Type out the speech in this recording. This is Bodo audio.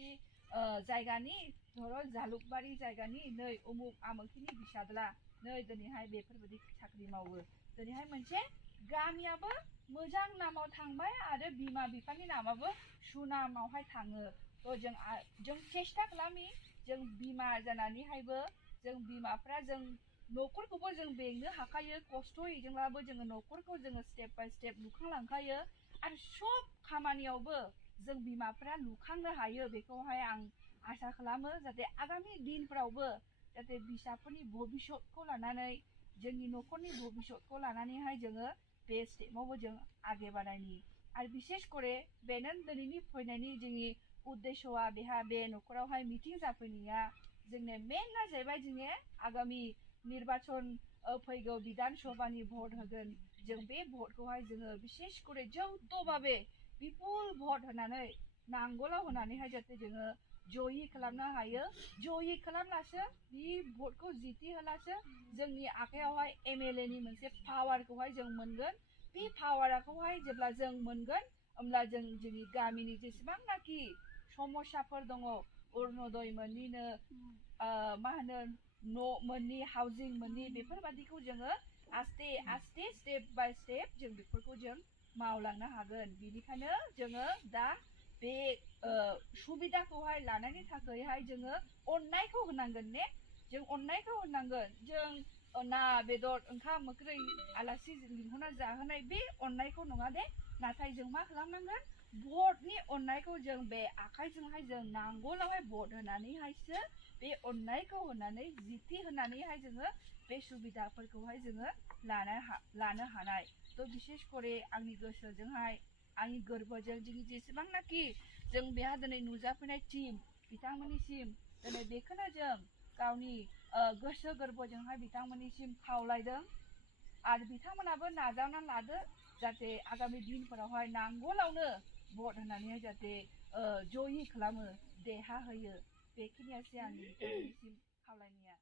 बिदि जायगानि धर जालुकबारि जायगानि नै उमुक आमुखिनि बिसादला नै दिनैहाय बेफोरबायदि साख्रि मावो दिनैहाय मोनसे गामियाबो मोजां नामाव थांबाय आरो बिमा बिफानि नामाबो सुनामावहाय थाङो जों चेष्टा खालामि जों बिमा जानानैहायबो जों बिमाफ्रा जों न'खरखौबो जों बेंनो हाखायो खस्थ'यैजोंब्लाबो जोङो न'खरखौ जोङो स्टेप बाय स्टेप लुखांलांखायो आरो सब खामानियावबो जों बिमाफ्रा लुखांनो हायो बेखौहाय आं आसा खालामो जाहाथे आगामि दिनफ्रावबो जाहाथे फिसाफोरनि भबिष्यतखौ लानानै जोंनि न'खरनि भबिष्यतखौ लानानैहाय जोङो बे स्टेपआवबो जों आगे बारायनि आरो बिसेस करे बेनो दिनैनि फैनायनि जोंनि उद्देश्यआ बेहा बे न'खरावहाय मिटिं जाफैनाया जोंनि मेनआ जाहैबाय जोंनि आगामि निर्बाचन फैगौ बिधान सभानि भट होगोन जों बे भटखौहाय जोङो बिसेस करे जौथ'भाबे बिपुल भट होनानै नांगोलाव होनानैहाय जाहाथे जोङो जयि खालामनो हायो जयि खालामब्लासो बे भटखौ जिति होब्लासो जोंनि आखायावहाय एमएलए नि मोनसे पावारखौहाय जों मोनगोन बे पावारखौहाय जेब्ला जों मोनगोन होमब्ला जों जोंनि गामिनि जेसेबांनाखि समस्याफोर दङ अरुणोदय मोननिनो मा होनो न' मोननि हाउसिं मोननि बेफोरबादिखौ जोङो आस्ते आस्ते स्टेप बाय स्टेप जों बेफोरखौ जों मावलांनो हागोन बिनिखायनो जोङो दा बे सुबिदाखौहाय लानायनि थाखायहाय जोङो अननायखौ होनांगोन ने जों अननायखौ होनांगोन जों ना बेदर ओंखाम ओंख्रि आलासि लिंहरना जाहोनाय बे अननायखौ नङा दे नाथाय जों मा खालामनांगोन भटनि अननायखौ जों बे आखाइजोंहाय जों नांगोलावहाय भट होनानैहायसो बे अननायखौ होनानै जिति होनानैहाय जोङो बे सुबिदाफोरखौहाय जोङो लानो हानाय तो बिसेस करे आंनि गोसोजोंहाय आंनि गोरबोजों जोंनि जेसेबांनाखि जों बेहा दिनै नुजाफैनाय टीम बिथांमोननिसिम दिनै बेखौनो जों गावनि गोसो गोरबोजोंहाय बिथांमोननिसिम खावलायदों आरो बिथांमोनाबो नाजावनानै लादो जाहाथे आगामि दिनफोरावहाय नांगोलावनो भट होनानैहाय जाहाथे जयि खालामो देहा होयो बेखिनियासै आंनि बिथांमोननिसिम खावलायनाया